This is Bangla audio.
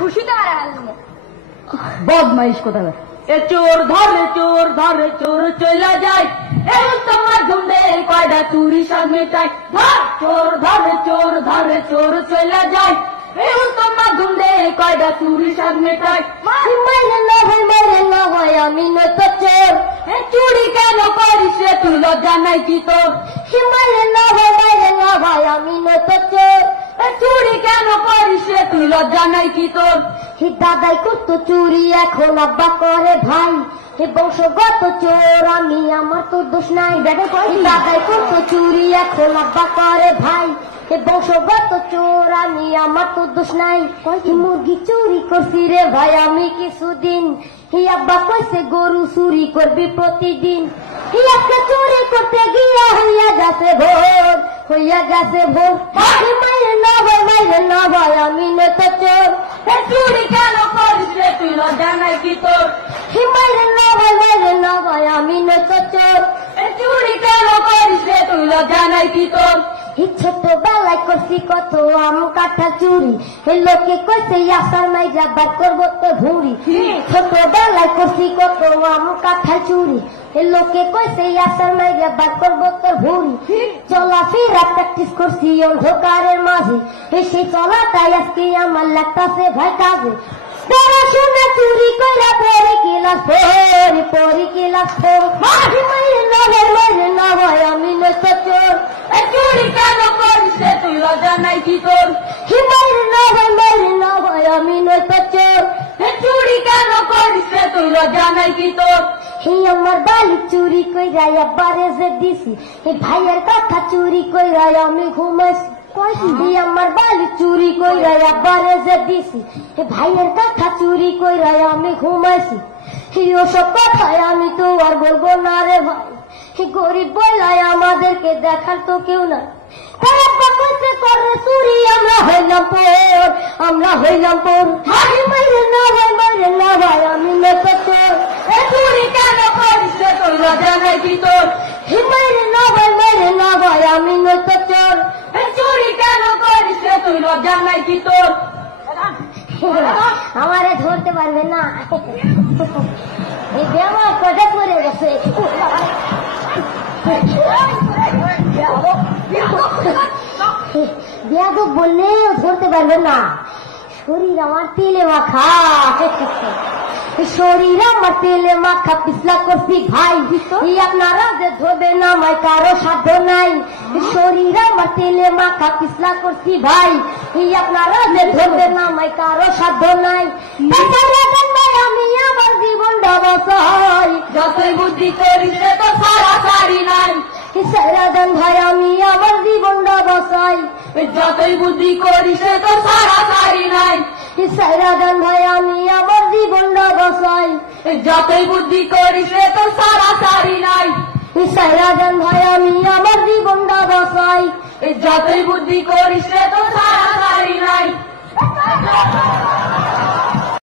খুশিতে আর বদমাইশ কোথাকার। এ চোর ধরে চোর ধরে চোর চলে যায়, এমন তোমার ধুমে কয়টা চুরি সামনে চাই। চোর ধরে চোর ধরে চোর চলে যায়, এমন তোমার ধুমে কয়টা চুরি সামনে চাই। মাইরে না ভাই আমি নয়তো চোর। চুরি কেন করিস রে তুই, লজ্জা নাই কি তোর? মাইরে না ভাই আমি নয়তো চোর। চুরি কেন করিস রে তুই, লজ্জা নাই কি তোর? দাদাই করতো চুরি এখন আব্বা করে ভাই, হে বংশগত চোর আমি আমার তো দোষ নাই। দাদাই করতো চুরি এখন আব্বা করে ভাই, হে বংশগত চোর আমি আমার তো দোষ নাই। মুরগি চুরি করছি রে ভাই আমি কিছুদিন, হি আব্বা কইছে গরু চুরি করবি প্রতিদিন। হি আজকে চুরি করতে গিয়া হইয়া গেছে ভোর, হইয়া গেছে ভোর। মাইরে না ভাই আমি নয়তো চোর। চুরি কেন করিস রে তুই, লজ্জা নাই কি তোর? মাইরে না ভাই আমি নয়তো চোর। চুরি কেন করিস রে তুই, লজ্জা নাই কি তোর? ছোটবেলায় করছি কত আম কাঠা চুরি, হে লোকে কইছে আসার মাইরা বাদ করবো তো ভুঁড়ি। ছোটবেলায় করছি কত আম কাঠা চুরি, হে লোকে কইছে আসার মাইরা বাদ করবো তো ভুঁড়ি। চলাফেরা প্র্যাকটিস করছি অন্ধকারের মাঝে, হে সেই চলাটাই আজকে আমার লাগতাছে ভাই কাজে। পড়াশোনা চুরি কইরা পরে ক্লাস ফোর, পরে ক্লাস ফোর। মাইরে না ভাই আমি নয়তো চোর। চুরি কেন করিস রে তুই, লজ্জা নাই কি তোর? মাইরে না ভাই আমি নয়তো চোর। চুরি কেন করিস রে তুই, লজ্জা নাই কি তোর? হে আমার বালি চুরি কইরা আব্বারে যে দিছি, হে ভাইয়ের কথা চুরি কইরা আমি ঘুমাইছি। আমার বালি চুরি কইরা আব্বারে যে দিছি, হে ভাইয়ের কথা চুরি কইরা আমি ঘুমাইছি। হে ওসব কথায় আমি তো আর বলবো না রে ভাই, হে গরিব বলায় আমাদেরকে দেখার তো কেউ না। কইতে করে চুরি আমরা হইলাম পর, আমরা হইলাম পর। মাইরে না ভাই আমি নয়তো চোর। চুরি কেন করিস রে তুই, লজ্জা নাই কি তোর? মাইরে না ভাই আমি নয়তো চোর। চুরি কেন করিস রে তুই, লজ্জা নাই কি তোর? আমারে ধরতে পারবে না, এই বেমার কটা পড়ে গেছে। বিয়াদব বললেও ধরতে পারবে না, শরীর আমার তেলে মাখা, শরীর আমার তেলে মাখা পিছলা করছি ভাই। আপনারা যে ধরবে না মাই কারো সাধ্য নাই, শরীর আমার তেলে মাখা পিছলা করছি ভাই। আপনারা যে ধরবে না মাই কারো সাধ্য নাই। আমি আমার জীবনটা বাঁচাই, যতই বুদ্ধি করিস রে তোর সারা সারি নাই। সারাদান ভাই আমি আমার জীবনটা বাঁচাই, যতই বুদ্ধি করিস রে তোর সারা সারি নাই। সারাদান ভাই আমি আমার জীবনটা বাঁচাই, যতই বুদ্ধি করিস রে তোর সারা সারি নাই। সারাদান ভাই আমি আমার জীবনটা বাঁচাই, যতই বুদ্ধি করিস রে তোর সারা সারি নাই।